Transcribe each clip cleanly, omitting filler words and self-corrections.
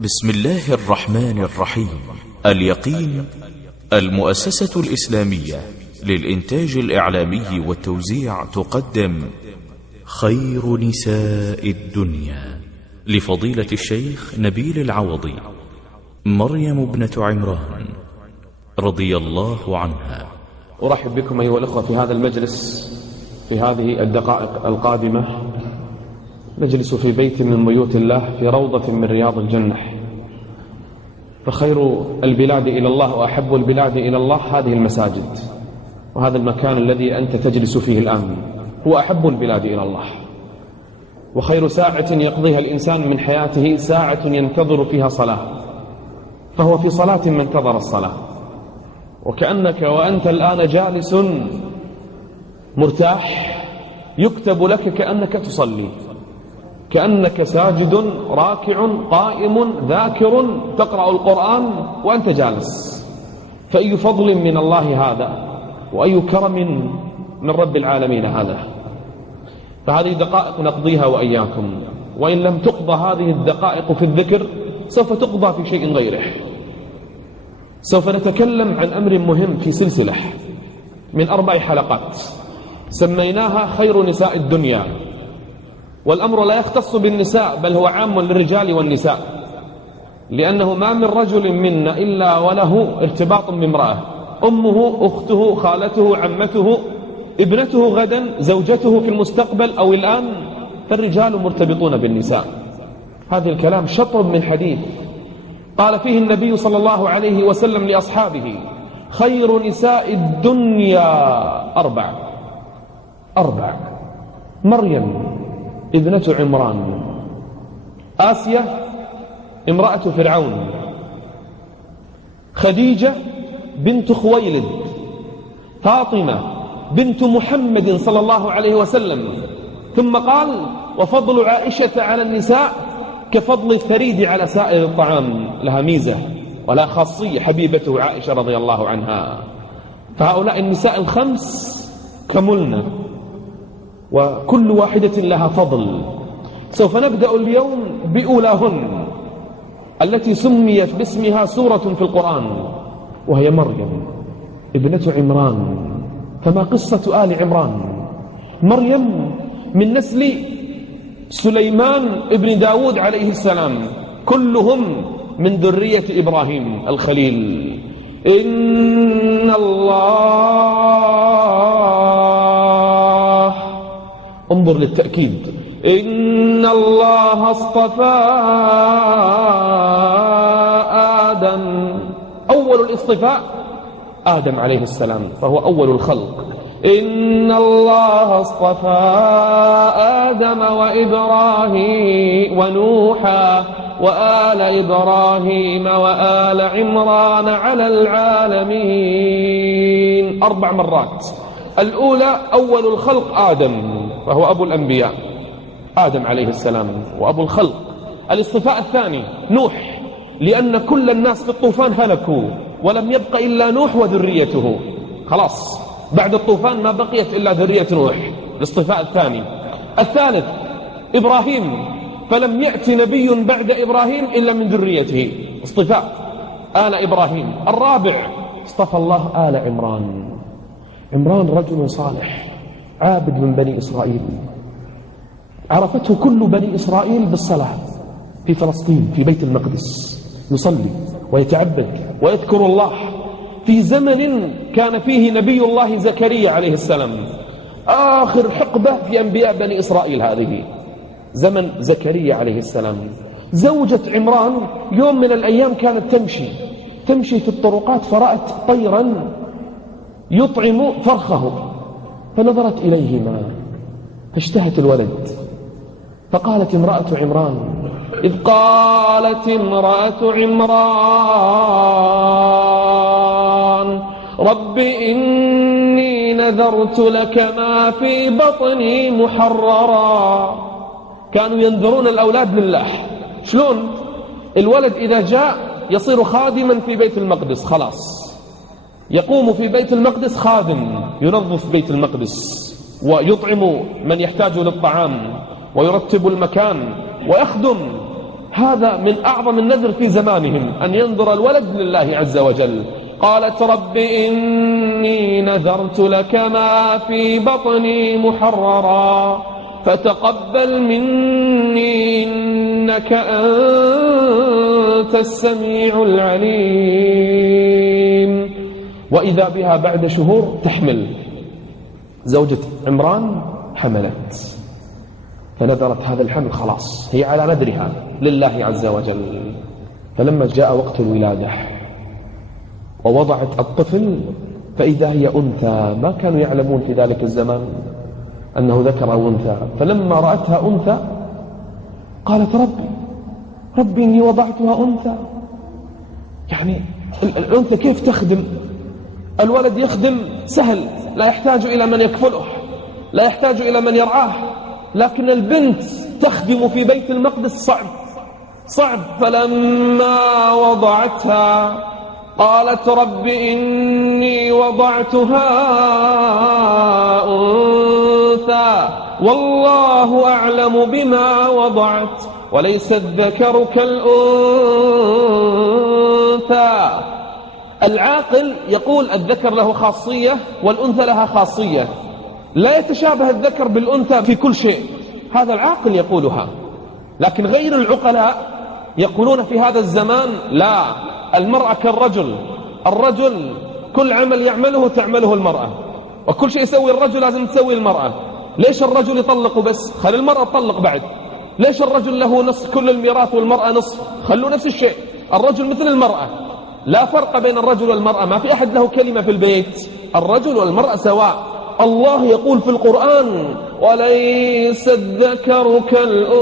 بسم الله الرحمن الرحيم. اليقين المؤسسة الإسلامية للإنتاج الإعلامي والتوزيع تقدم خير نساء الدنيا لفضيلة الشيخ نبيل العوضي، مريم ابنة عمران رضي الله عنها. أرحب بكم أيها الأخوة في هذا المجلس في هذه الدقائق القادمة. نجلس في بيت من بيوت الله في روضة من رياض الجنة، فخير البلاد إلى الله وأحب البلاد إلى الله هذه المساجد، وهذا المكان الذي أنت تجلس فيه الآن هو أحب البلاد إلى الله. وخير ساعة يقضيها الإنسان من حياته ساعة ينتظر فيها صلاة، فهو في صلاة ما انتظر الصلاة، وكأنك وأنت الآن جالس مرتاح يكتب لك كأنك تصلي، كأنك ساجد راكع قائم ذاكر تقرأ القرآن وأنت جالس. فأي فضل من الله هذا، وأي كرم من رب العالمين هذا. فهذه دقائق نقضيها وإياكم، وإن لم تقضى هذه الدقائق في الذكر سوف تقضى في شيء غيره. سوف نتكلم عن أمر مهم في سلسلة من 4 حلقات سميناها خير نساء الدنيا، والأمر لا يختص بالنساء بل هو عام للرجال والنساء، لأنه ما من رجل منا إلا وله ارتباط بامرأة، أمه، أخته، خالته، عمته، ابنته غدا، زوجته في المستقبل أو الآن، فالرجال مرتبطون بالنساء. هذا الكلام شطر من حديث قال فيه النبي صلى الله عليه وسلم لأصحابه: خير نساء الدنيا 4: مريم ابنة عمران، آسية امرأة فرعون، خديجة بنت خويلد، فاطمة بنت محمد صلى الله عليه وسلم. ثم قال: وفضل عائشة على النساء كفضل الثريد على سائر الطعام، لها ميزة ولا خاصية حبيبته عائشة رضي الله عنها. فهؤلاء النساء 5 كملنا، وكل واحدة لها فضل. سوف نبدأ اليوم بأولاهن التي سميت باسمها سورة في القرآن، وهي مريم ابنة عمران. فما قصة آل عمران؟ مريم من نسل سليمان ابن داود عليه السلام، كلهم من ذرية إبراهيم الخليل. إن الله، انظر للتأكيد، إن الله اصطفى آدم. أول الاصطفاء آدم عليه السلام، فهو أول الخلق. إن الله اصطفى آدم وإبراهيم ونوحا وآل إبراهيم وآل عمران على العالمين. 4 مرات. الأولى أول الخلق آدم، فهو أبو الأنبياء، آدم عليه السلام وأبو الخلق. الاصطفاء الثاني نوح، لأن كل الناس في الطوفان هلكوا ولم يبق إلا نوح وذريته، خلاص بعد الطوفان ما بقيت إلا ذرية نوح. الاصطفاء الثاني. الثالث إبراهيم، فلم يأتي نبي بعد إبراهيم إلا من ذريته، اصطفاء آل إبراهيم. الرابع اصطفى الله آل عمران. عمران رجل صالح عابد من بني إسرائيل، عرفته كل بني إسرائيل بالصلاة في فلسطين في بيت المقدس، يصلي ويتعبد ويذكر الله في زمن كان فيه نبي الله زكريا عليه السلام، آخر حقبة في أنبياء بني إسرائيل، هذه زمن زكريا عليه السلام. زوجة عمران يوم من الأيام كانت تمشي في الطرقات، فرأت طيرا يطعم فرخه، فنظرت إليهما فاشتهت الولد. فقالت امرأة عمران، إذ قالت امرأة عمران: رب إني نذرت لك ما في بطني محررا. كانوا ينذرون الأولاد لله. شلون؟ الولد إذا جاء يصير خادما في بيت المقدس، خلاص يقوم في بيت المقدس خادم، ينظف بيت المقدس ويطعم من يحتاج للطعام ويرتب المكان ويخدم. هذا من أعظم النذر في زمانهم، أن ينذر الولد لله عز وجل. قالت رب إني نذرت لك ما في بطني محررا فتقبل مني إنك أنت السميع العليم. وإذا بها بعد شهور تحمل. زوجة عمران حملت، فنذرت هذا الحمل، خلاص هي على نذرها لله عز وجل. فلما جاء وقت الولادة ووضعت الطفل فإذا هي أنثى، ما كانوا يعلمون في ذلك الزمان أنه ذكر أو أنثى. فلما رأتها أنثى قالت ربي إني وضعتها أنثى. يعني الأنثى كيف تخدم؟ الولد يخدم سهل، لا يحتاج إلى من يكفله، لا يحتاج إلى من يرعاه، لكن البنت تخدم في بيت المقدس صعب. فلما وضعتها قالت رب إني وضعتها أنثى والله أعلم بما وضعت وليس الذكر كالأنثى. العاقل يقول الذكر له خاصية والأنثى لها خاصية، لا يتشابه الذكر بالأنثى في كل شيء، هذا العاقل يقولها. لكن غير العقلاء يقولون في هذا الزمان لا، المرأة كالرجل، الرجل كل عمل يعمله تعمله المرأة، وكل شيء يسوي الرجل لازم تسوي المرأة. ليش الرجل يطلق بس؟ خل المرأة تطلق بعد. ليش الرجل له نصف كل الميراث والمرأة نصف؟ خلوا نفس الشيء، الرجل مثل المرأة، لا فرق بين الرجل والمرأة، ما في أحد له كلمة في البيت، الرجل والمرأة سواء. الله يقول في القرآن وليس الذكر كالأنثى،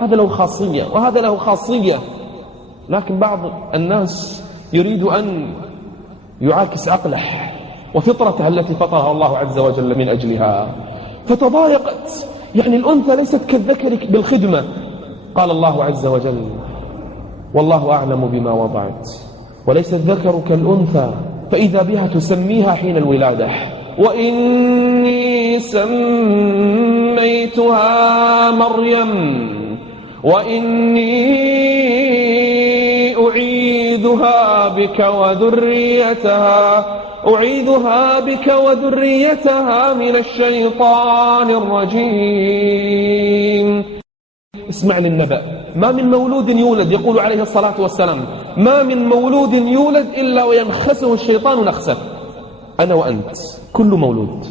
هذا له خاصية وهذا له خاصية. لكن بعض الناس يريد أن يعاكس عقله وفطرته التي فطرها الله عز وجل من أجلها، فتضايقت. يعني الأنثى ليست كالذكر بالخدمة. قال الله عز وجل والله أعلم بما وضعت وليس الذكر كالأنثى فإذا بها تسميها حين الولادة وإني سميتها مريم وإني أعيذها بك وذريتها من الشيطان الرجيم. اسمع للنبأ، ما من مولود يولد، يقول عليه الصلاة والسلام ما من مولود يولد إلا وينخسه الشيطان نخسه. أنا وأنت كل مولود،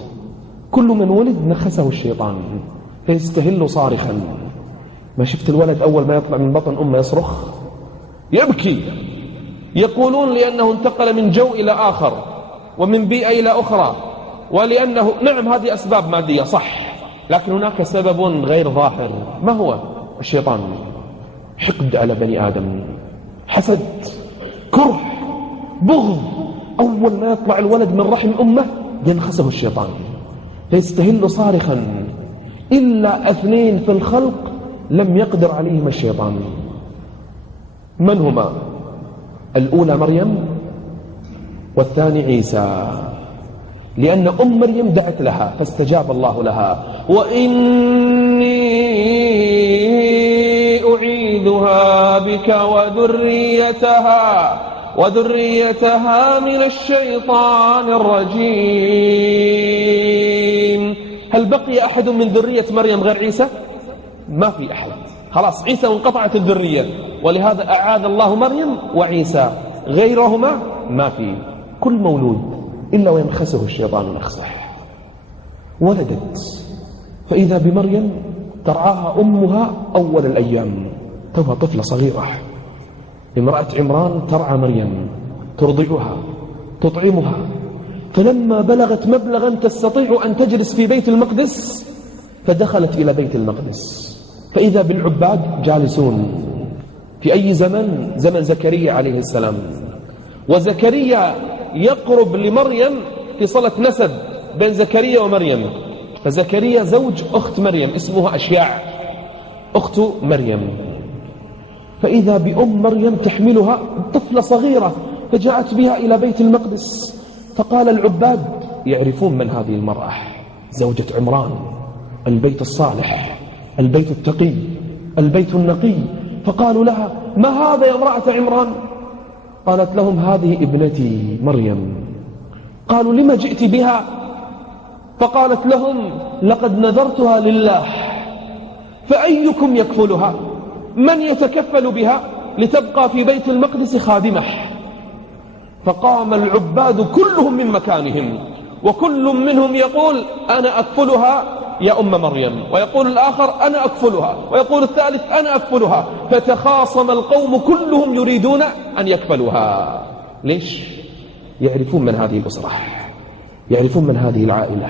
كل من ولد نخسه الشيطان فيستهل صارخا. ما شفت الولد أول ما يطلع من بطن أمه يصرخ يبكي؟ يقولون لأنه انتقل من جو إلى آخر ومن بيئة إلى أخرى، ولأنه نعم هذه أسباب مادية صح، لكن هناك سبب غير ظاهر. ما هو؟ الشيطان، حقد على بني آدم، حسد، كره، بغض. أول ما يطلع الولد من رحم أمه ينخسه الشيطان فيستهل صارخا. إلا 2 في الخلق لم يقدر عليهم الشيطان. من هما؟ الأولى مريم والثاني عيسى، لأن أم مريم دعت لها فاستجاب الله لها. وإني أعيذها بك وذريتها من الشيطان الرجيم. هل بقي أحد من ذرية مريم غير عيسى؟ ما في أحد، خلاص عيسى وانقطعت الذرية، ولهذا أعاذ الله مريم وعيسى، غيرهما ما في. كل مولود إلا وينخسه الشيطان نخسه. ولدت فإذا بمريم ترعاها أمها أول الأيام، توها طفلة صغيرة. امرأة عمران ترعى مريم، ترضعها، تطعمها. فلما بلغت مبلغا تستطيع أن تجلس في بيت المقدس فدخلت إلى بيت المقدس فإذا بالعباد جالسون. في أي زمن؟ زمن زكريا عليه السلام. وزكريا يقرب لمريم في صلة نسب بين زكريا ومريم، فزكريا زوج أخت مريم اسمها أشياع أخت مريم. فإذا بأم مريم تحملها طفلة صغيرة فجاءت بها إلى بيت المقدس. فقال العباد يعرفون من هذه المرأة، زوجة عمران، البيت الصالح، البيت التقي، البيت النقي. فقالوا لها: ما هذا يا امرأة عمران؟ قالت لهم: هذه ابنتي مريم. قالوا: لما جئت بها؟ فقالت لهم: لقد نذرتها لله، فأيكم يكفلها؟ من يتكفل بها لتبقى في بيت المقدس خادمة؟ فقام العباد كلهم من مكانهم، وكل منهم يقول: أنا أكفلها يا أم مريم، ويقول الآخر: أنا أكفلها، ويقول الثالث: أنا أكفلها. فتخاصم القوم كلهم يريدون أن يكفلوها. ليش؟ يعرفون من هذه الأسرة، يعرفون من هذه العائلة،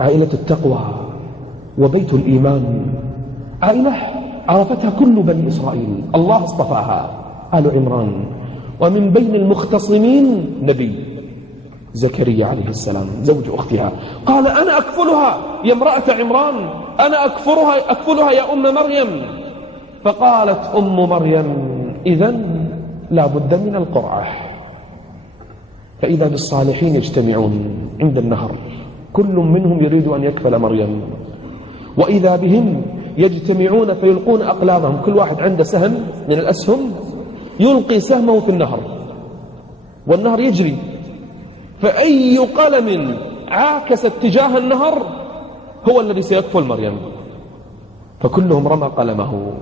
عائلة التقوى وبيت الإيمان، عائلة عرفتها كل بني إسرائيل، الله اصطفاها، آل عمران. ومن بين المختصمين نبي زكريا عليه السلام زوج أختها. قال: أنا أكفلها يا امرأة عمران، أنا أكفلها يا أم مريم. فقالت أم مريم: إذن لا بد من القرعة. فإذا بالصالحين يجتمعون عند النهر، كل منهم يريد أن يكفل مريم، وإذا بهم يجتمعون فيلقون أقلامهم، كل واحد عنده سهم من الأسهم يلقي سهمه في النهر، والنهر يجري، فأي قلم عاكس اتجاه النهر هو الذي سيكفل مريم. فكلهم رمى قلمه،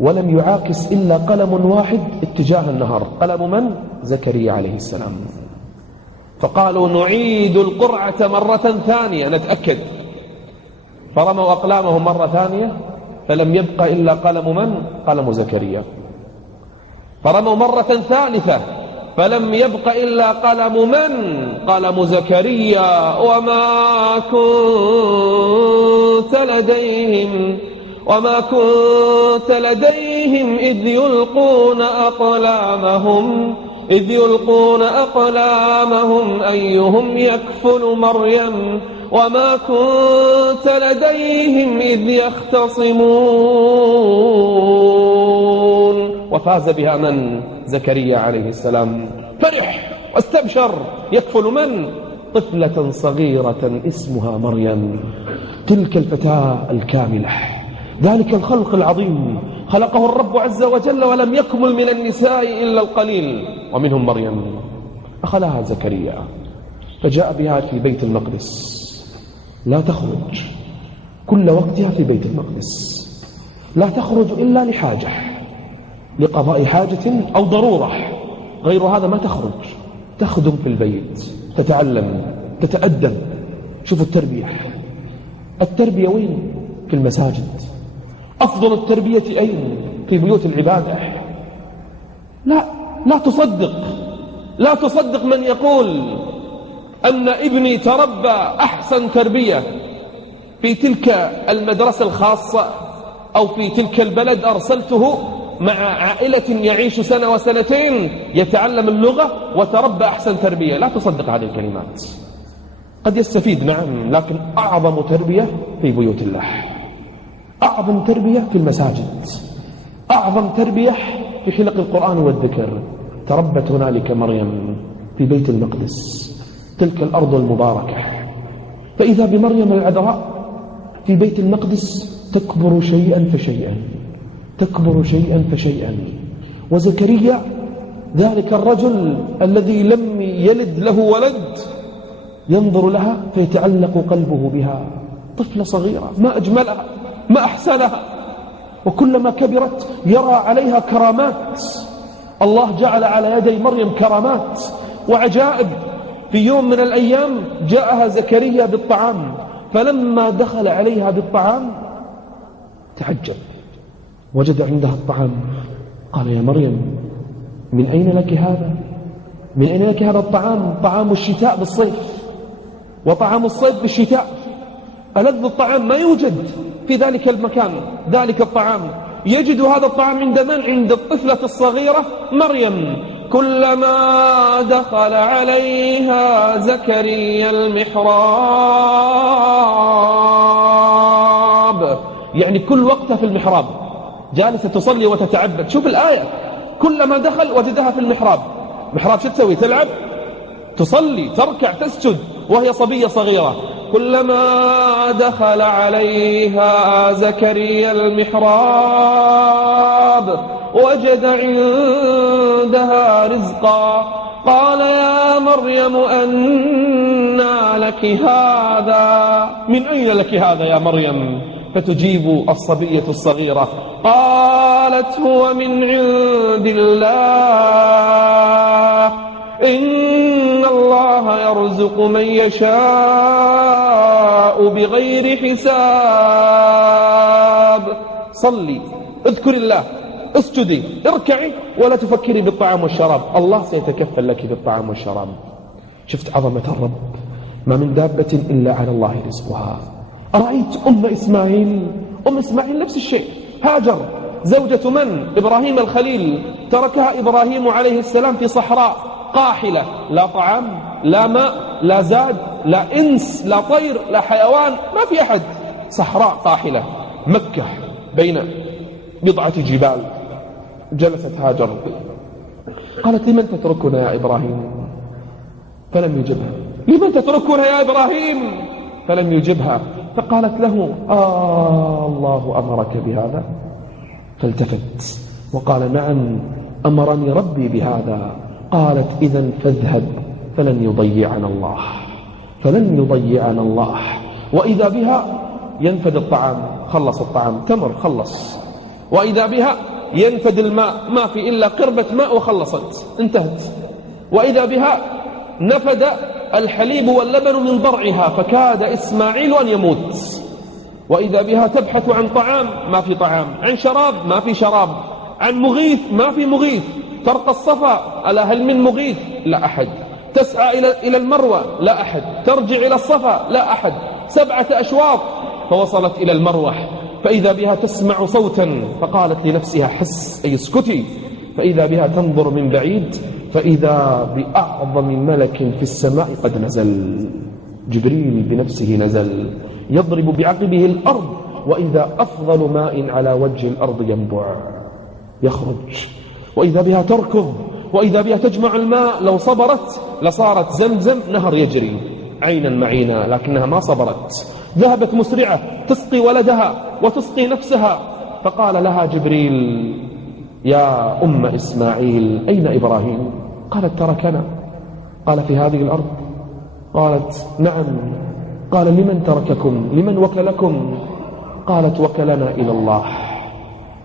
ولم يعاكس إلا قلم واحد اتجاه النهر. قلم من؟ زكريا عليه السلام. فقالوا: نعيد القرعة مرة ثانية نتأكد. فرموا أقلامهم مرة ثانية فلم يبق إلا قلم من؟ قلم زكريا. فرموا مرة ثالثة فلم يبق إلا قلم من؟ قلم زكريا. وما كنت لديهم إذ يلقون أقلامهم أيهم يكفل مريم، وما كنت لديهم إذ يختصمون. وفاز بها من؟ زكريا عليه السلام. فرح واستبشر. يكفل من؟ طفلة صغيرة اسمها مريم. تلك الفتاة الكاملة، ذلك الخلق العظيم خلقه الرب عز وجل، ولم يكمل من النساء إلا القليل، ومنهم مريم. أخذها زكريا فجاء بها في بيت المقدس، لا تخرج، كل وقتها في بيت المقدس، لا تخرج إلا لحاجة، لقضاء حاجة أو ضرورة، غير هذا ما تخرج. تخدم في البيت، تتعلم، تتأدب. شوفوا التربية وين؟ في المساجد. أفضل التربية أين؟ في بيوت العبادة. لا تصدق من يقول أن ابني تربى أحسن تربية في تلك المدرسة الخاصة أو في تلك البلد، أرسلته مع عائلة يعيش سنة وسنتين يتعلم اللغة وتربى أحسن تربية. لا تصدق هذه الكلمات. قد يستفيد نعم، لكن أعظم تربية في بيوت الله، أعظم تربية في المساجد، أعظم تربية في حلق القرآن والذكر. تربت هنالك مريم في بيت المقدس، تلك الأرض المباركة. فإذا بمريم العذراء في بيت المقدس تكبر شيئا فشيئا، تكبر شيئا فشيئا. وزكريا ذلك الرجل الذي لم يلد له ولد ينظر لها فيتعلق قلبه بها. طفلة صغيرة، ما أجملها، ما أحسنها، وكلما كبرت يرى عليها كرامات. الله جعل على يدي مريم كرامات وعجائب. في يوم من الأيام جاءها زكريا بالطعام، فلما دخل عليها بالطعام تعجب، وجد عندها الطعام. قال: يا مريم، من أين لك هذا؟ من أين لك هذا الطعام؟ طعام الشتاء بالصيف، وطعام الصيف بالشتاء. ألذ الطعام ما يوجد في ذلك المكان. ذلك الطعام يجد هذا الطعام عند من؟ عند الطفلة الصغيرة مريم. كلما دخل عليها زكريا المحراب، يعني كل وقتها في المحراب، جالسة تصلي وتتعبد. شوف الآية، كلما دخل وجدها في المحراب. محراب شو تسوي؟ تلعب، تصلي، تركع، تسجد، وهي صبية صغيرة. كلما دخل عليها زكريا المحراب وجد عندها رزقا قال يا مريم أنى لك هذا؟ من أين لك هذا يا مريم؟ فتجيب الصبية الصغيرة قالت هو من عند الله إن الله يرزق من يشاء بغير حساب. صلي، اذكر الله، اسجدي، اركعي، ولا تفكري بالطعام والشراب، الله سيتكفل لك بالطعام والشراب. شفت عظمة الرب؟ ما من دابة إلا على الله رزقها. أرأيت أم إسماعيل؟ أم إسماعيل نفس الشيء، هاجر زوجة من؟ إبراهيم الخليل، تركها إبراهيم عليه السلام في صحراء قاحلة، لا طعام لا ماء لا زاد لا إنس لا طير لا حيوان، ما في أحد، صحراء قاحلة. مكة بين بضعة جبال. جلست هاجر قالت لمن تتركنا يا إبراهيم؟ فلم يجبها. لمن تتركنا يا إبراهيم؟ فلم يجبها. فقالت له الله أمرك بهذا؟ فالتفت وقال نعم أمرني ربي بهذا. قالت إذن فاذهب فلن يضيعنا الله، فلن يضيعنا الله. وإذا بها ينفد الطعام، خلص الطعام، تمر خلص. وإذا بها ينفد الماء، ما في إلا قربة ماء وخلصت، انتهت. وإذا بها نفد الحليب واللبن من ضرعها فكاد إسماعيل أن يموت. وإذا بها تبحث عن طعام، ما في طعام، عن شراب، ما في شراب، عن مغيث، ما في مغيث. ترقى الصفا، ألا هل من مغيث؟ لا أحد. تسعى إلى المروة، لا أحد. ترجع إلى الصفا، لا أحد. 7 أشواط فوصلت إلى المروة، فإذا بها تسمع صوتا فقالت لنفسها حس، أي اسكتي. فإذا بها تنظر من بعيد فإذا بأعظم ملك في السماء قد نزل، جبريل بنفسه نزل يضرب بعقبه الأرض، وإذا أفضل ماء على وجه الأرض ينبع يخرج. وإذا بها تركض، وإذا بها تجمع الماء، لو صبرت لصارت زمزم نهر يجري عينا معينا، لكنها ما صبرت، ذهبت مسرعة تسقي ولدها وتسقي نفسها. فقال لها جبريل يا أم إسماعيل أين إبراهيم؟ قالت تركنا. قال في هذه الأرض؟ قالت نعم. قال لمن ترككم؟ لمن وكلكم؟ قالت وكلنا إلى الله.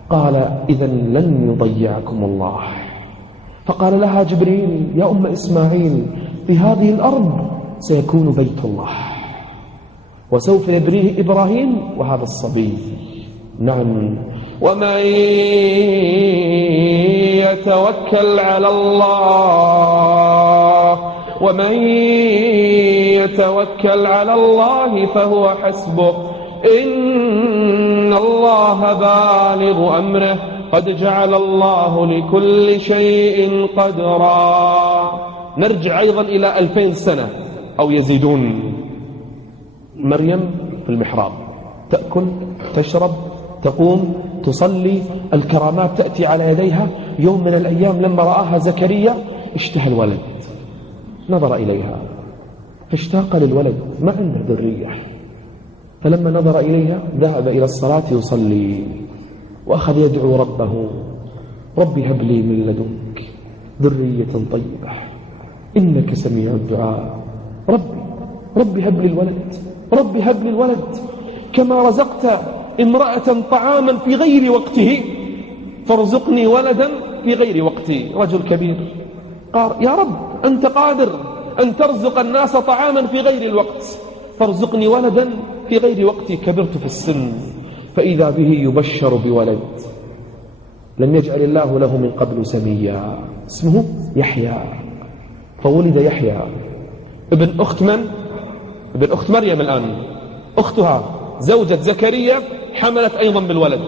قال إذن لن يضيعكم الله. فقال لها جبريل يا أم إسماعيل في هذه الأرض سيكون بيت الله، وسوف يبنيه إبراهيم وهذا الصبي. نعم. ومن يتوكل على الله، ومن يتوكل على الله فهو حسبه، إن الله بالغ أمره، قد جعل الله لكل شيء قدرا. نرجع أيضا إلى 2000 سنة أو يزيدون. مريم في المحراب تأكل تشرب تقوم تصلي، الكرامات تأتي على يديها. يوم من الأيام لما رآها زكريا اشتهى الولد، نظر إليها فاشتاق للولد، ما عنده ذرية. فلما نظر إليها ذهب إلى الصلاة يصلي، وأخذ يدعو ربه ربي هب لي من لدنك ذرية طيبة إنك سميع الدعاء. ربي هب لي الولد، ربي هب لي الولد، كما رزقت امرأة طعاما في غير وقته فارزقني ولدا في غير وقتي. رجل كبير قال يا رب أنت قادر أن ترزق الناس طعاما في غير الوقت، فارزقني ولدا في غير وقتي، كبرت في السن. فإذا به يبشر بولد لم يجعل الله له من قبل سميا، اسمه يحيى. فولد يحيى ابن أخت من؟ ابن أخت مريم. الآن أختها زوجة زكريا حملت أيضا بالولد.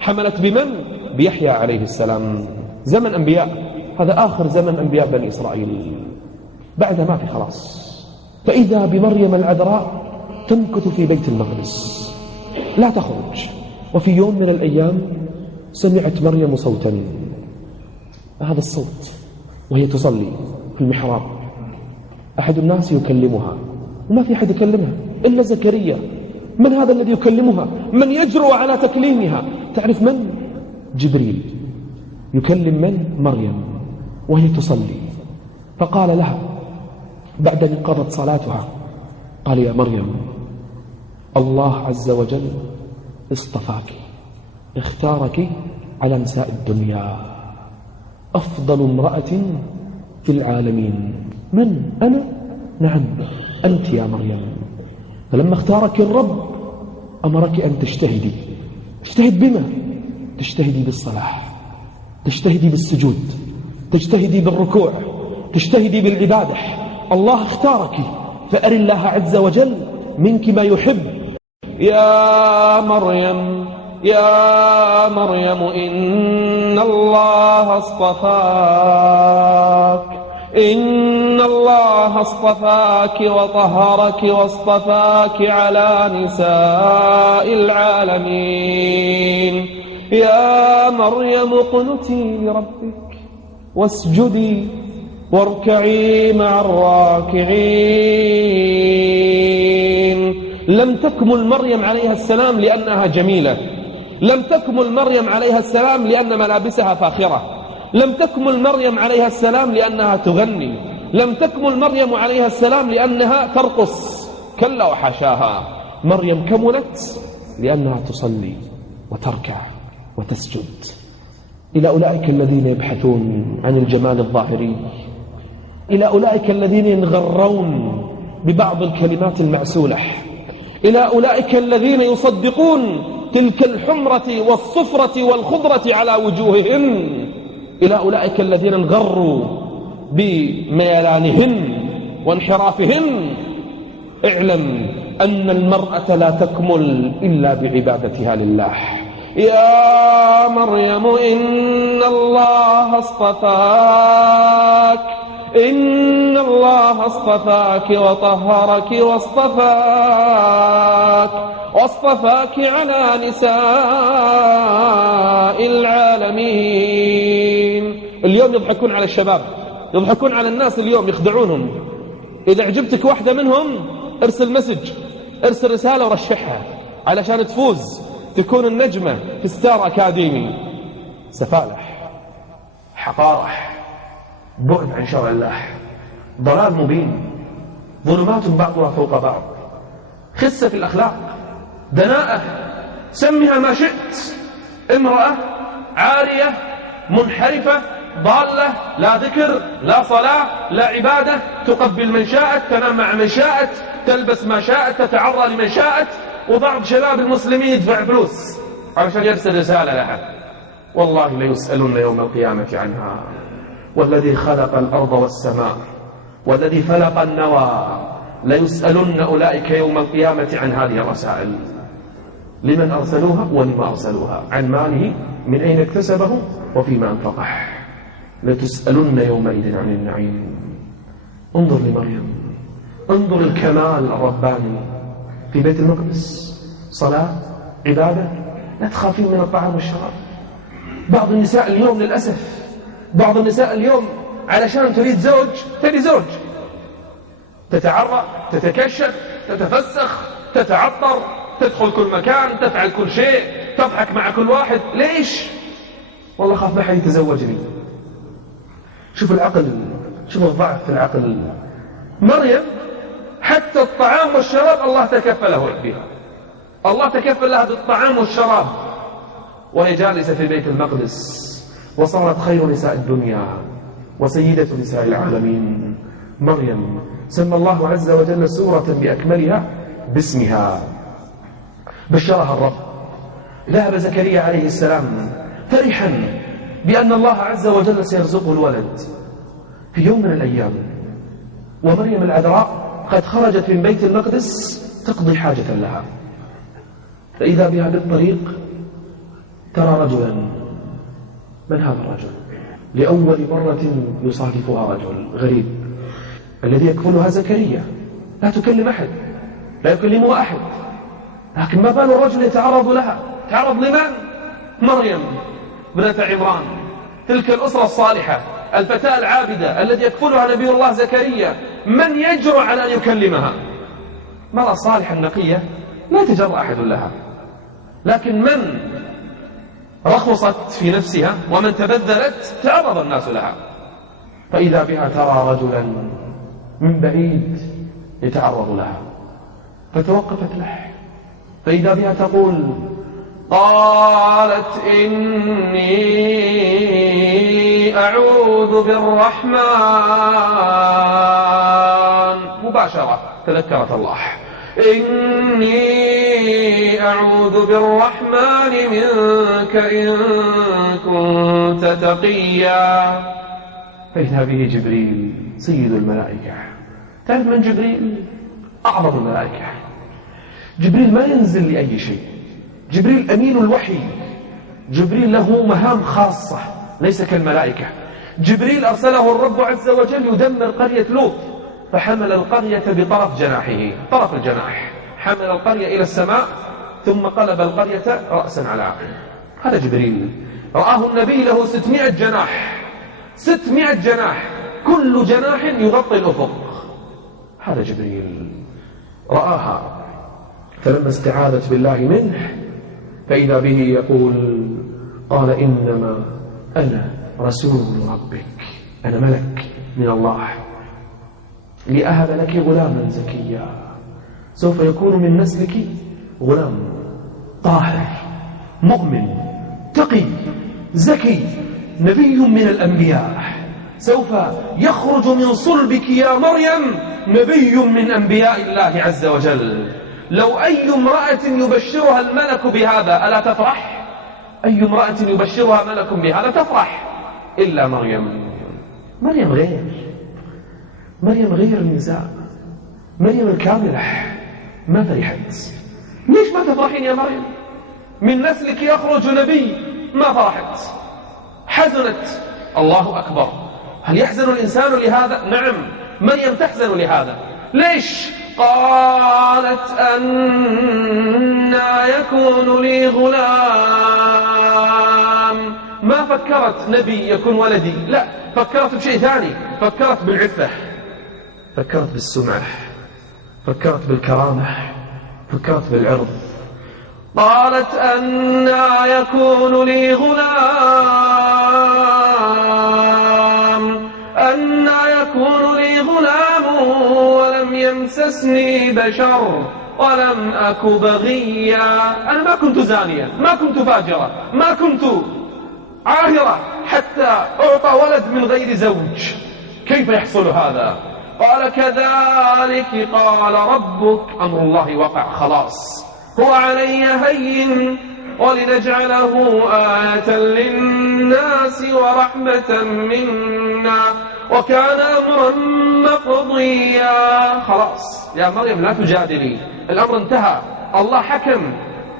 حملت بمن؟ بيحيى عليه السلام. زمن أنبياء، هذا آخر زمن أنبياء بني إسرائيل، بعد ما في خلاص. فإذا بمريم العذراء تمكث في بيت المقدس لا تخرج. وفي يوم من الأيام سمعت مريم صوتا، هذا الصوت وهي تصلي في المحراب، أحد الناس يكلمها وما في أحد يكلمها، إلا زكريا. من هذا الذي يكلمها؟ من يجرؤ على تكليمها؟ تعرف من؟ جبريل يكلم من؟ مريم وهي تصلي. فقال لها بعد أن انقضت صلاتها، قال: يا مريم، الله عز وجل اصطفاك، اختارك على نساء الدنيا، أفضل امرأة في العالمين. من؟ أنا؟ نعم، أنت يا مريم. فلما اختارك الرب أمرك أن تجتهدي. تجتهد بما؟ تجتهدي بالصلاة، تجتهدي بالسجود، تجتهدي بالركوع، تجتهدي بالعبادة. الله اختارك، فأري الله عز وجل منك ما يحب. يا مريم، يا مريم، إن الله اصطفاك، إن الله اصطفاك وطهرك واصطفاك على نساء العالمين. يا مريم اقنتي لربك واسجدي واركعي مع الراكعين. لم تكمل مريم عليها السلام لأنها جميلة، لم تكمل مريم عليها السلام لأن ملابسها فاخرة، لم تكمل مريم عليها السلام لأنها تغني، لم تكمل مريم عليها السلام لأنها ترقص، كلا وحاشاها. مريم كملت لأنها تصلي وتركع وتسجد. إلى أولئك الذين يبحثون عن الجمال الظاهري، إلى أولئك الذين ينغرون ببعض الكلمات المعسولة، إلى أولئك الذين يصدقون تلك الحمرة والصفرة والخضرة على وجوههم، إلى أولئك الذين انغروا بميلانهن وانحرافهن. اعلم أن المرأة لا تكمل إلا بعبادتها لله. يا مريم إن الله اصطفاك، إن الله اصطفاك وطهرك واصطفاك على نساء العالمين. اليوم يضحكون على الشباب، يضحكون على الناس اليوم، يخدعونهم. إذا عجبتك واحدة منهم ارسل مسج، ارسل رسالة ورشحها علشان تفوز، تكون النجمة في ستار أكاديمي. سفالح، حقارة، بعد عن شرع الله، ضلال مبين، ظلمات بعضها فوق بعض، خسة في الأخلاق، دناءة، سمها ما شئت. امرأة عارية منحرفة ضالة، لا ذكر لا صلاة لا عبادة، تقبل من شاءت، تنام مع من شاءت، تلبس ما شاءت، تتعرى لمن شاءت. وبعض شباب المسلمين يدفع فلوس علشان يرسل رسالة لها. والله ليسألن يوم القيامة عنها. والذي خلق الأرض والسماء والذي فلق النوى ليسألن أولئك يوم القيامة عن هذه الرسائل. لمن أرسلوها ولما أرسلوها، عن ماله من أين اكتسبه وفيما أنفقه. لتسألن يومئذ عن النعيم. انظر لمريم، انظر الكمال الرباني في بيت المقدس، صلاة، عبادة، لا تخافين من الطعام والشراب. بعض النساء اليوم للأسف، بعض النساء اليوم علشان تريد زوج، تريد زوج، تتعرى، تتكشف، تتفسخ، تتعطر، تدخل كل مكان، تفعل كل شيء، تضحك مع كل واحد. ليش؟ والله خاف ما حد يتزوجني. شوف العقل، شوف الضعف في العقل. مريم حتى الطعام والشراب الله تكفله بها، الله تكفل لها بالطعام والشراب وهي جالسة في بيت المقدس، وصارت خير نساء الدنيا وسيدة نساء العالمين. مريم سمى الله عز وجل سورة بأكملها باسمها، بشرها الرب. ذهب زكريا عليه السلام فرحا بأن الله عز وجل سيرزقه الولد في يوم من الأيام، ومريم العذراء قد خرجت من بيت المقدس تقضي حاجة لها، فإذا بها بالطريق ترى رجلا. من هذا الرجل؟ لأول مرة يصادفها رجل غريب، الذي يكفلها زكريا، لا تكلم أحد، لا يكلمها أحد، لكن ما بال الرجل يتعرض لها؟ تعرض لمن؟ مريم بنت عمران، تلك الأسرة الصالحة، الفتاة العابدة الذي يكفلها نبي الله زكريا. من يجرؤ على أن يكلمها؟ مرأة صالحة نقية لا يتجرأ أحد لها، لكن من رخصت في نفسها ومن تبذلت تعرض الناس لها، فإذا بها ترى رجلا من بعيد يتعرض لها فتوقفت له، فإذا بها تقول قالت إني أعوذ بالرحمن، مباشرة تذكرت الله، إني أعوذ بالرحمن منك إن كنت تقيا، فإذا به جبريل سيد الملائكة. تعرف من جبريل؟ أعظم الملائكة. جبريل ما ينزل لأي شيء، جبريل أمين الوحي، جبريل له مهام خاصة ليس كالملائكة. جبريل أرسله الرب عز وجل يدمر قرية لوط، فحمل القرية بطرف جناحه، طرف الجناح، حمل القرية إلى السماء ثم قلب القرية رأسا على عقب. هذا جبريل. رآه النبي له 600 جناح، 600 جناح، كل جناح يغطي الأفق. هذا جبريل رآها، فلما استعاذت بالله منه فإذا به يقول قال إنما أنا رسول ربك، أنا ملك من الله لأهب لك غلاما زكيا، سوف يكون من نسلك غلام طاهر مؤمن تقي زكي نبي من الأنبياء، سوف يخرج من صلبك يا مريم نبي من أنبياء الله عز وجل. لو أي امرأة يبشرها الملك بهذا ألا تفرح؟ أي امرأة يبشرها ملك بهذا تفرح، إلا مريم. مريم غير النساء، مريم الكاملة ما فرحت. ليش ما تفرحين يا مريم؟ من نسلك يخرج نبي، ما فرحت، حزنت. الله أكبر. هل يحزن الإنسان لهذا؟ نعم، مريم تحزن لهذا. ليش؟ قالت أنى يكون لي غلام. ما فكرت نبي يكون ولدي، لا، فكرت بشيء ثاني، فكرت بالعفة، فكرت بالسمعة، فكرت بالكرامة، فكرت بالعرض. قالت أنى يكون لي غلام، أنى يكون لي غلام ولم يمسسني بشر ولم أك بغيا. أنا ما كنت زانية، ما كنت فاجرة، ما كنت عاهرة حتى أعطى ولد من غير زوج. كيف يحصل هذا؟ قال كذلك قال ربك. أمر الله وقع خلاص، هو علي هين ولنجعله آية للناس ورحمة منا وكان أمرا مقضيا. خلاص يا مريم لا تجادلي، الأمر انتهى، الله حكم،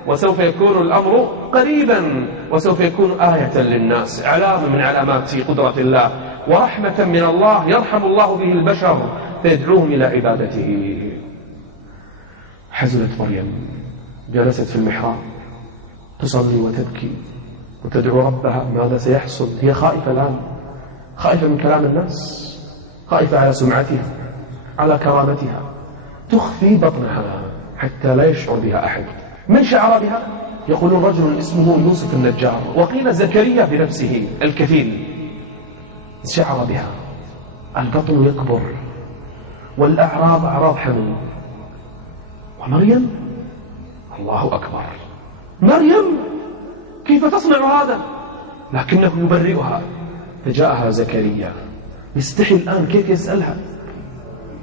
وسوف يكون الأمر قريبا، وسوف يكون آية للناس، علامة من علامات قدرة الله ورحمة من الله يرحم الله به البشر فيدعوهم إلى عبادته. حزنت مريم، جلست في المحراب تصلي وتبكي وتدعو ربها ماذا سيحصل. هي خائفة الآن، خائفة من كلام الناس، خائفة على سمعتها، على كرامتها، تخفي بطنها حتى لا يشعر بها أحد. من شعر بها؟ يقول رجل اسمه يوسف النجار، وقيل زكريا بنفسه الكفيل، شعر بها. البطن يكبر والأعراض أعراض حمل، ومريم الله أكبر، مريم كيف تصنع هذا؟ لكنه يبرئها. فجاءها زكريا يستحي الآن كيف يسألها،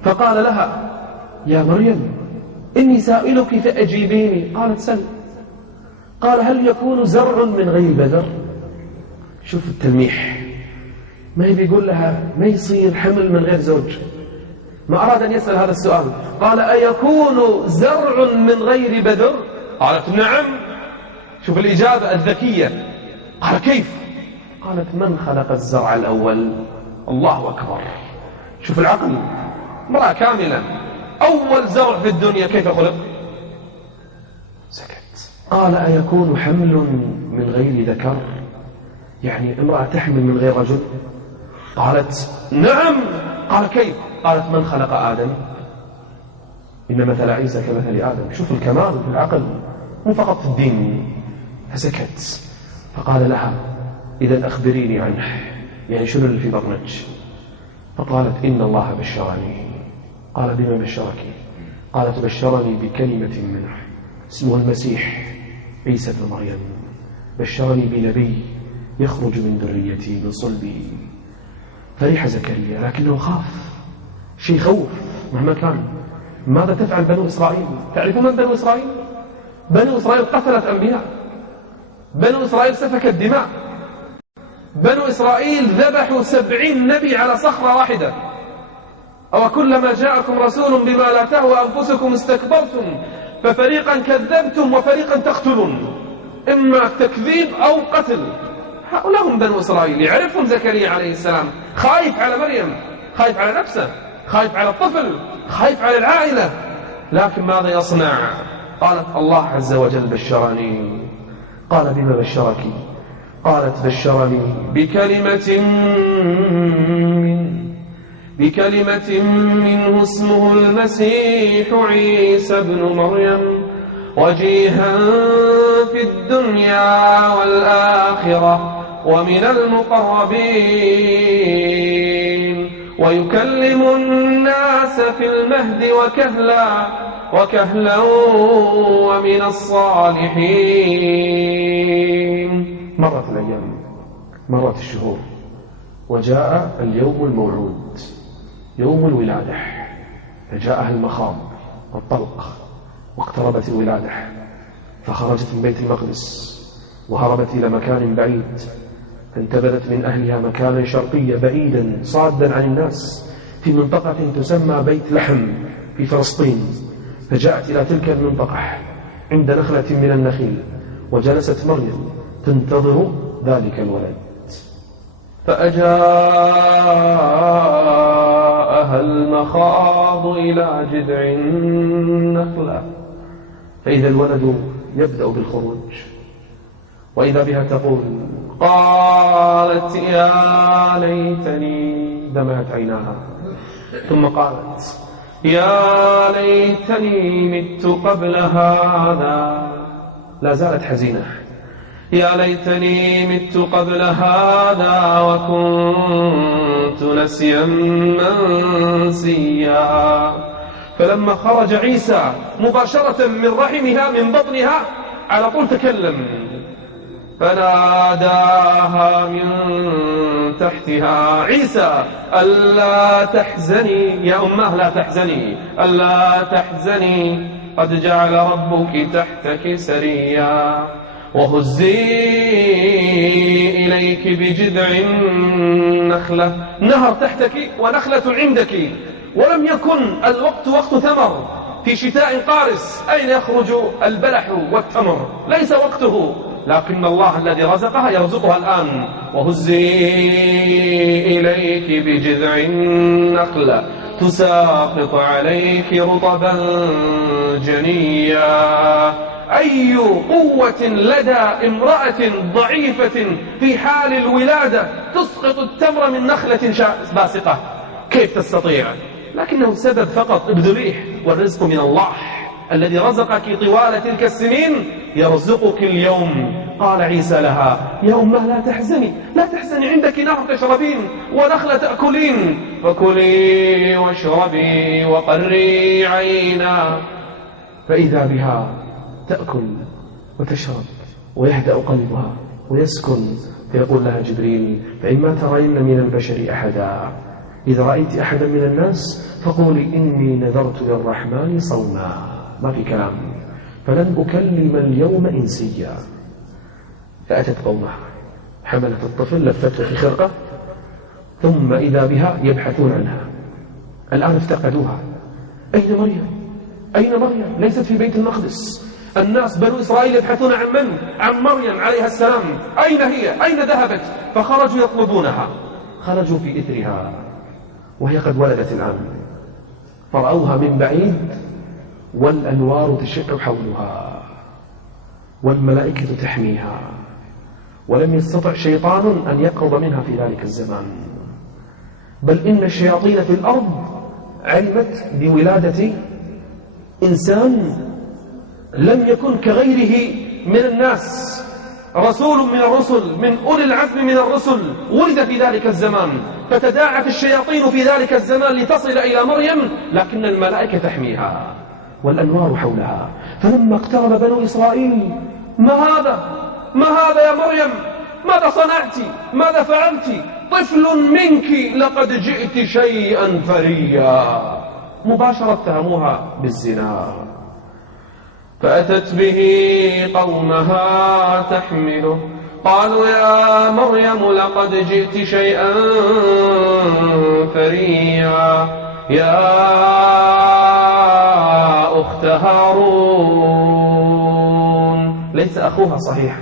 فقال لها يا مريم إني سائلك فأجيبيني. قالت سل. قال هل يكون زرع من غير بذر؟ شوف التلميح، ما بيقول لها ما يصير حمل من غير زوج، ما أراد أن يسأل هذا السؤال. قال أيكون زرع من غير بذر؟ قالت نعم. شوف الإجابة الذكية. قال كيف؟ قالت من خلق الزرع الأول؟ الله أكبر. شوف العقل، امرأة كاملة، أول زرع في الدنيا كيف خلق؟ سكت. قال أيكون حمل من غير ذكر؟ يعني امرأة تحمل من غير رجل؟ قالت نعم. قال كيف؟ قالت من خلق آدم؟ إن مثل عيسى كمثل آدم. شوف الكمال في العقل مو فقط في الدين. فسكت، فقال لها إذا أخبريني عنه، يعني شنو اللي في بطنك؟ فقالت إن الله بشرني. قال بما بشرك؟ قالت بشرني بكلمة منه اسمه المسيح عيسى بن مريم، بشرني بنبي يخرج من ذريتي من صلبي. فرح زكريا لكنه خاف، شيء خوف مهما كان. ماذا تفعل بنو إسرائيل؟ تعرفون من بنو إسرائيل؟ بنو إسرائيل قتلت أنبياء، بنو إسرائيل سفكت دماء، بنو إسرائيل ذبحوا 70 نبي على صخرة واحدة. أو كلما جاءكم رسول بما لا تهوى أنفسكم استكبرتم ففريقا كذبتم وفريقا تقتلون، إما تكذيب أو قتل. هؤلاء هم بنو إسرائيل. يعرفهم زكريا عليه السلام، خايف على مريم، خايف على نفسه، خايف على الطفل، خايف على العائلة، لكن ماذا يصنع؟ قالت الله عز وجل بشرني. قال بما بشرك؟ قالت بشرني بكلمة منه اسمه المسيح عيسى بن مريم وجيها في الدنيا والآخرة ومن المقربين ويكلم الناس في المهد وكهلا ومن الصالحين. مرت الأيام، مرت الشهور، وجاء اليوم الموعود، يوم الولادة. فجاءها المخاض والطلق واقتربت الولادة، فخرجت من بيت المقدس وهربت إلى مكان بعيد، فانتبذت من أهلها مكانا شرقيا بعيدا صادا عن الناس في منطقة تسمى بيت لحم في فلسطين. فجاءت إلى تلك المنطقة عند نخلة من النخيل، وجلست مريم تنتظر ذلك الولد. فأجاءها المخاض إلى جذع النخلة فإذا الولد يبدأ بالخروج، وإذا بها تقول قالت يا ليتني، دمعت عيناها، ثم قالت يا ليتني مت قبل هذا. لا زالت حزينة، يا ليتني مت قبل هذا وكنت نسيا منسيا. فلما خرج عيسى مباشرة من رحمها من بطنها على طول تكلم، فناداها من تحتها عيسى ألا تحزني يا أمه، لا تحزني، ألا تحزني قد جعل ربك تحتك سريا وهزي إليك بجذع النخلة. نهر تحتك ونخلة عندك، ولم يكن الوقت وقت ثمر في شتاء قارس، أين يخرج البلح والتمر؟ ليس وقته، لكن الله الذي رزقها يرزقها الآن. وهزي إليك بجذع النخلة تساقط عليك رطبا جنيا. أي قوة لدى امرأة ضعيفة في حال الولادة تسقط التمر من نخلة باسقة؟ كيف تستطيع؟ لكنه سبب فقط، ابذليه، والرزق من الله الذي رزقك طوال تلك السنين يرزقك اليوم. قال عيسى لها يا أمه لا تحزني، لا تحزني، عندك نهر تشربين ونخلة تأكلين، فكلي واشربي وقري عينا. فإذا بها تأكل وتشرب ويهدأ قلبها ويسكن، فيقول لها جبريل فإما ترين من البشر أحدا، إذا رأيت أحدا من الناس فقولي إني نذرت للرحمن صوما، ما في كلام، فلن أكلم اليوم إنسيا. فأتت قومها، حملت الطفل، لفته في خرقة، ثم إذا بها يبحثون عنها. الآن افتقدوها. أين مريم؟ أين مريم؟ ليست في بيت المقدس. الناس بنو إسرائيل يبحثون عن من؟ عن مريم عليها السلام. أين هي؟ أين ذهبت؟ فخرجوا يطلبونها، خرجوا في إثرها وهي قد ولدت الآن، فرأوها من بعيد والأنوار تشع حولها والملائكة تحميها، ولم يستطع شيطان أن يقرب منها في ذلك الزمان، بل إن الشياطين في الأرض علمت بولادة إنسان لم يكن كغيره من الناس، رسول من الرسل، من أولي العزم من الرسل، ولد في ذلك الزمان، فتداعت الشياطين في ذلك الزمان لتصل إلى مريم، لكن الملائكة تحميها والأنوار حولها. فلما اقترب بنو إسرائيل: ما هذا يا مريم؟ ماذا صنعت؟ ماذا فعلت؟ طفل منك، لقد جئت شيئا فريا. مباشرة اتهموها بالزنا، فأتت به قومها تحمله، قالوا يا مريم لقد جئت شيئا فريا يا أخت هارون. ليس أخوها صحيح،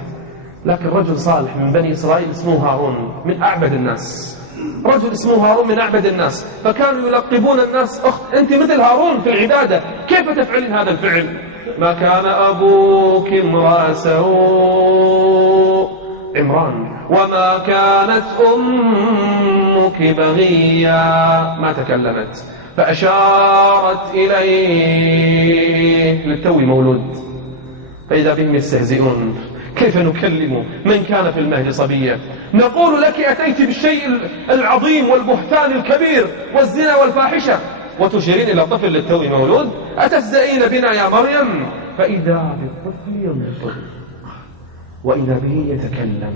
لكن رجل صالح من بني إسرائيل اسمه هارون، من أعبد الناس، رجل اسمه هارون من أعبد الناس، فكانوا يلقبون الناس: أخت أنت مثل هارون في العبادة، كيف تفعلين هذا الفعل؟ ما كان أبوك امرأ سوء، عمران، وما كانت أمك بغيا، ما تكلمت. فأشارت إليه، للتو مولود، فإذا بهم يستهزئون: كيف نكلم من كان في المهد صبيا؟ نقول لك أتيت بالشيء العظيم والبهتان الكبير والزنا والفاحشة، وتشيرين إلى طفل للتو مولود؟ أتستهزئين بنا يا مريم؟ فإذا بالطفل ينطق، وإذا به يتكلم،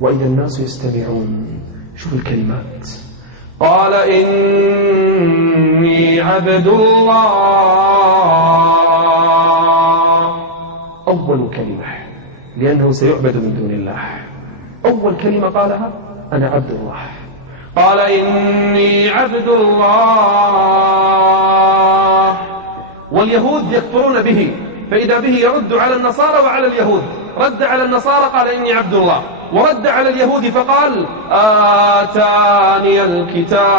وإذا الناس يستمعون. شوف الكلمات: قال إني عبد الله. أول كلمة، لأنه سيعبد من دون الله. أول كلمة قالها: أنا عبد الله. قال إني عبد الله. واليهود يكفرون به، فإذا به يرد على النصارى وعلى اليهود. رد على النصارى قال إني عبد الله، ورد على اليهود فقال آتاني الكتاب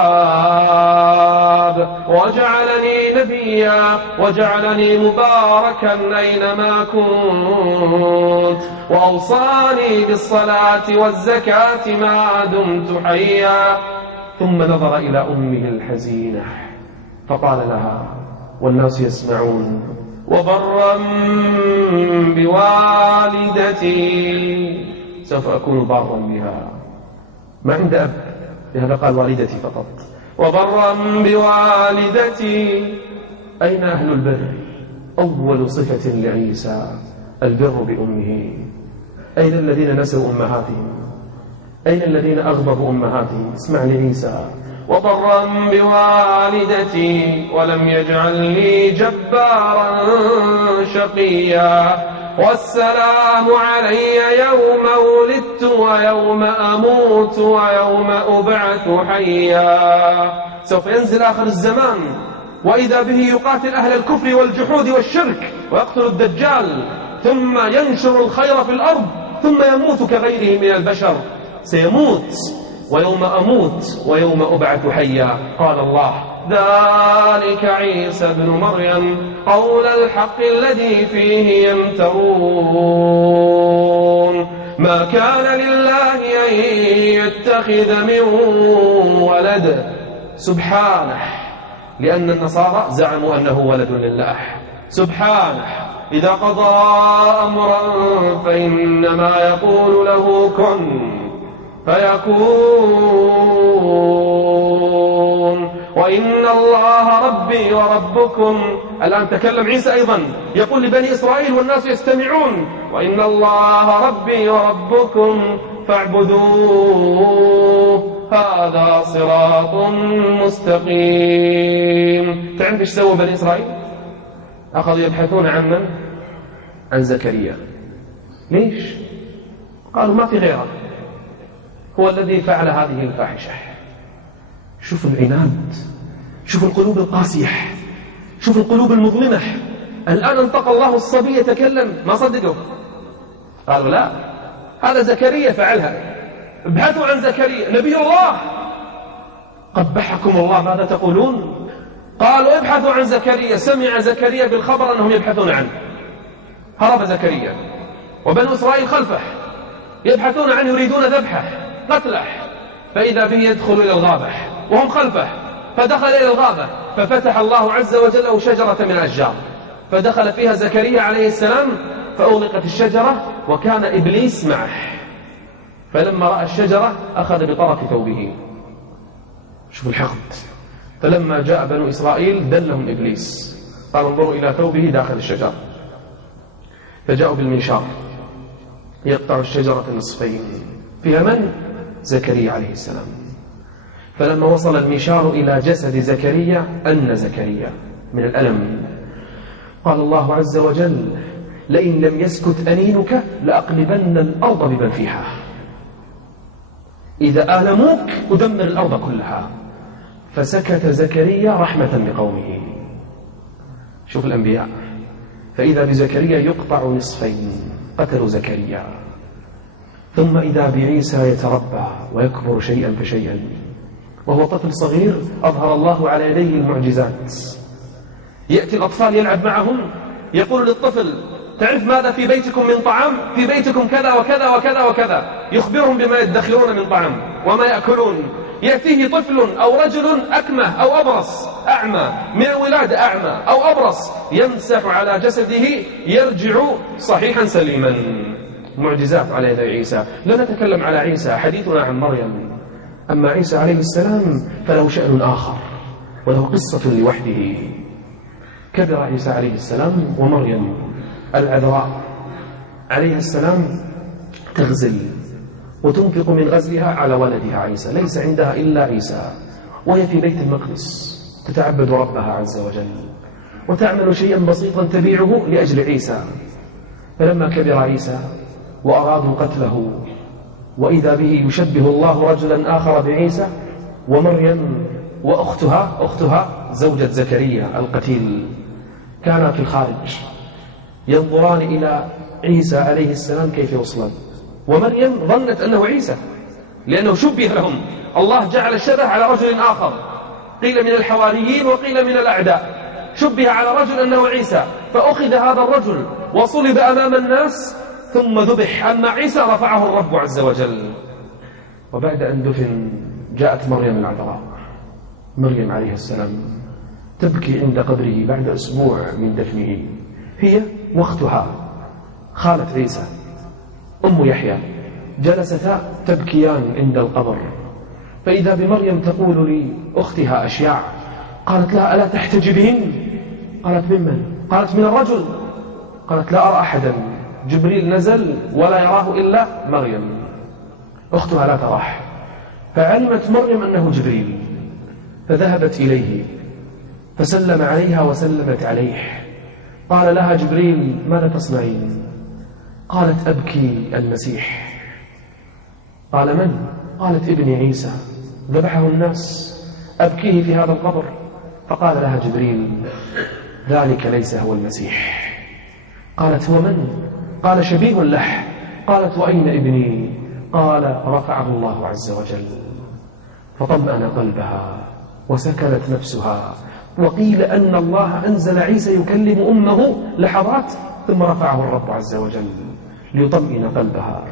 وجعلني نبيا وجعلني مباركا أينما كنت وأوصاني بالصلاة والزكاة ما دمت حيا. ثم نظر إلى أمه الحزينة فقال لها والناس يسمعون: وبرا بوالدتي، سوف أكون بارا بها. ما عند أب، لهذا قال والدتي فقط. وبرا بوالدتي. أين أهل البر؟ أول صفة لعيسى البر بأمه. أين الذين نسوا أمهاتهم؟ أين الذين أغضبوا أمهاتهم؟ اسمع لعيسى: وبرا بوالدتي ولم يجعلني جبارا شقيا والسلام علي يوم ولدت ويوم أموت ويوم أبعث حيا. سوف ينزل آخر الزمان وإذا به يقاتل أهل الكفر والجحود والشرك ويقتل الدجال، ثم ينشر الخير في الأرض، ثم يموت كغيره من البشر. سيموت: ويوم أموت ويوم أبعث حيا. قال الله: ذلك عيسى ابن مريم قول الحق الذي فيه يمترون. ما كان لله أن يتخذ من ولد، سبحانه، لأن النصارى زعموا أنه ولد لله. سبحانه، إذا قضى أمرا فإنما يقول له كن فيكون. وإن الله ربي وربكم. الآن تكلم عيسى أيضا يقول لبني إسرائيل والناس يستمعون: وإن الله ربي وربكم فاعبدوه هذا صراط مستقيم. تعرف ايش سووا بني إسرائيل؟ أخذوا يبحثون عن من؟ عن زكريا. ليش؟ قالوا ما في غيره، هو الذي فعل هذه الفاحشة. شوف العناد، شوف القلوب القاسية، شوف القلوب المظلمة. الآن انطق الله الصبي يتكلم، ما صدقوا، قالوا لا، هذا زكريا فعلها. ابحثوا عن زكريا نبي الله. قبحكم الله، ماذا تقولون؟ قالوا ابحثوا عن زكريا. سمع زكريا بالخبر أنهم يبحثون عنه، هرب زكريا وبنو إسرائيل خلفه يبحثون عنه، يريدون ذبحه قتله، فإذا به يدخل إلى الغابة وهم خلفه، فدخل إلى الغابة ففتح الله عز وجل له شجرة من الأشجار فدخل فيها زكريا عليه السلام فأغلقت الشجرة وكان إبليس معه، فلما رأى الشجرة أخذ بطرف ثوبه. شوف الحقد. فلما جاء بنو إسرائيل دلهم إبليس، قال انظروا إلى ثوبه داخل الشجرة، فجاءوا بالمنشار يقطع الشجرة نصفين، فيها من؟ زكريا عليه السلام. فلما وصل المنشار إلى جسد زكريا أن زكريا من الألم. قال الله عز وجل لئن لم يسكت أنينك لأقلبن الأرض بمن فيها. إذا آلموك أدمر الأرض كلها. فسكت زكريا رحمة بقومه. شوف الأنبياء. فإذا بزكريا يقطع نصفين، قتلوا زكريا. ثم إذا بعيسى يتربى ويكبر شيئا فشيئا، وهو طفل صغير أظهر الله على يديه المعجزات. يأتي الأطفال يلعب معهم، يقول للطفل تعرف ماذا في بيتكم من طعام؟ في بيتكم كذا وكذا وكذا وكذا، يخبرهم بما يدخرون من طعام وما يأكلون. يأتيه طفل أو رجل أكمه أو أبرص، أعمى من الولادة، أعمى أو أبرص، يمسح على جسده يرجع صحيحا سليما. معجزات على يد عيسى. لا نتكلم على عيسى، حديثنا عن مريم. أما عيسى عليه السلام فله شأن آخر وله قصة لوحده. كبر عيسى عليه السلام ومريم العذراء عليه السلام تغزل وتنفق من غزلها على ولدها عيسى، ليس عندها إلا عيسى، وهي في بيت المقدس تتعبد ربها عز وجل وتعمل شيئا بسيطا تبيعه لأجل عيسى. فلما كبر عيسى وأرادوا قتله، وإذا به يشبه الله رجلا آخر بعيسى، ومريم وأختها زوجة زكريا القتيل كانا في الخارج ينظران إلى عيسى عليه السلام كيف يوصل، ومريم ظنت أنه عيسى لأنه شبه لهم. الله جعل الشبه على رجل آخر، قيل من الحواريين وقيل من الأعداء، شبه على رجل أنه عيسى، فأخذ هذا الرجل وصلب أمام الناس ثم ذبح. أما عيسى رفعه الرب عز وجل. وبعد أن دفن جاءت مريم العذراء، مريم عليه السلام تبكي عند قبره بعد أسبوع من دفنه، هي واختها خالة عيسى أم يحيى جلستا تبكيان عند القبر. فإذا بمريم تقول لأختها أشياء، قالت لها ألا تحتجبين؟ قالت ممن؟ قالت من الرجل. قالت لا أرى أحدا، جبريل نزل ولا يراه إلا مريم. أختها لا تراه، فعلمت مريم أنه جبريل، فذهبت إليه فسلم عليها وسلمت عليه. قال لها جبريل ماذا تصنعين؟ قالت أبكي المسيح. قال من؟ قالت ابني عيسى ذبحه الناس، أبكيه في هذا القبر. فقال لها جبريل ذلك ليس هو المسيح. قالت هو من؟ قال شبيه له. قالت وأين ابني؟ قال رفعه الله عز وجل. فطمأن قلبها وسكنت نفسها. وقيل أن الله أنزل عيسى يكلم أمه لحظات ثم رفعه الرب عز وجل ليطمئن قلبها.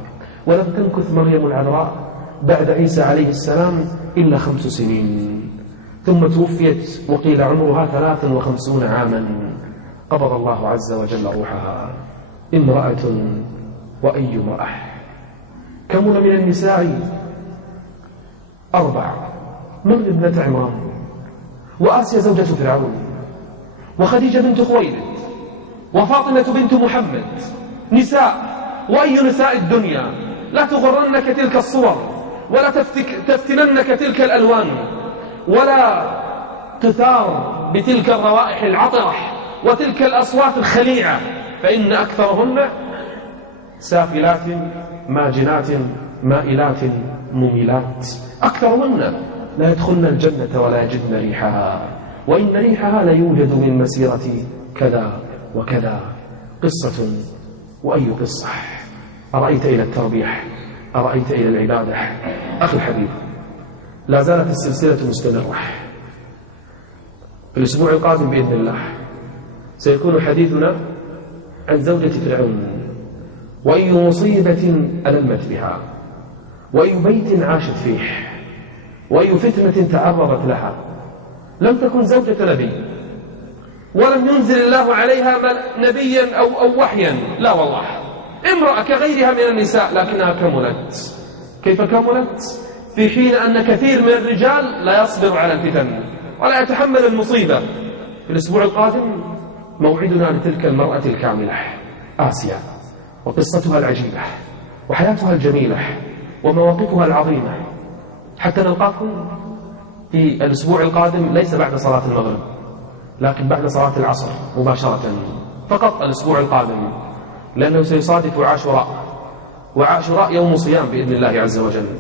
ولم تمكث مريم العذراء بعد عيسى عليه السلام إلا 5 سنين، ثم توفيت وقيل عمرها 53 عاما. قبض الله عز وجل روحها. امرأة وأي امرأة. كمل من النساء 4: مريم ابنة عمران، وآسيا زوجة فرعون، وخديجة بنت خويلد، وفاطمة بنت محمد. نساء، وأي نساء الدنيا. لا تغرنك تلك الصور، ولا تفتننك تلك الألوان، ولا تثار بتلك الروائح العطرة وتلك الأصوات الخليعة، فإن أكثرهن سافلات ماجنات مائلات مميلات. أكثرهن لا يدخلن الجنة ولا يجدن ريحها، وإن ريحها ليوجد من مسيرة كذا وكذا. قصة وأي قصة. أرأيت إلى التربيح، أرأيت إلى العبادة. أخي الحبيب، لا زالت السلسلة مستمرة. في الأسبوع القادم بإذن الله سيكون حديثنا عن زوجة فرعون، وأي مصيبة ألمت بها، وأي بيت عاشت فيه، وأي فتنة تعرضت لها. لم تكن زوجة نبي، ولم ينزل الله عليها نبيا أو وحيا، لا والله، امرأة كغيرها من النساء، لكنها كملت. كيف كملت؟ في حين أن كثير من الرجال لا يصبر على الفتن ولا يتحمل المصيبة. في الأسبوع القادم موعدنا لتلك المرأة الكاملة آسيا، وقصتها العجيبة وحياتها الجميلة ومواقفها العظيمة. حتى نلقاكم في الأسبوع القادم، ليس بعد صلاة المغرب لكن بعد صلاة العصر مباشرة، فقط الأسبوع القادم، لأنه سيصادف عاشوراء، وعاشوراء يوم صيام بإذن الله عز وجل.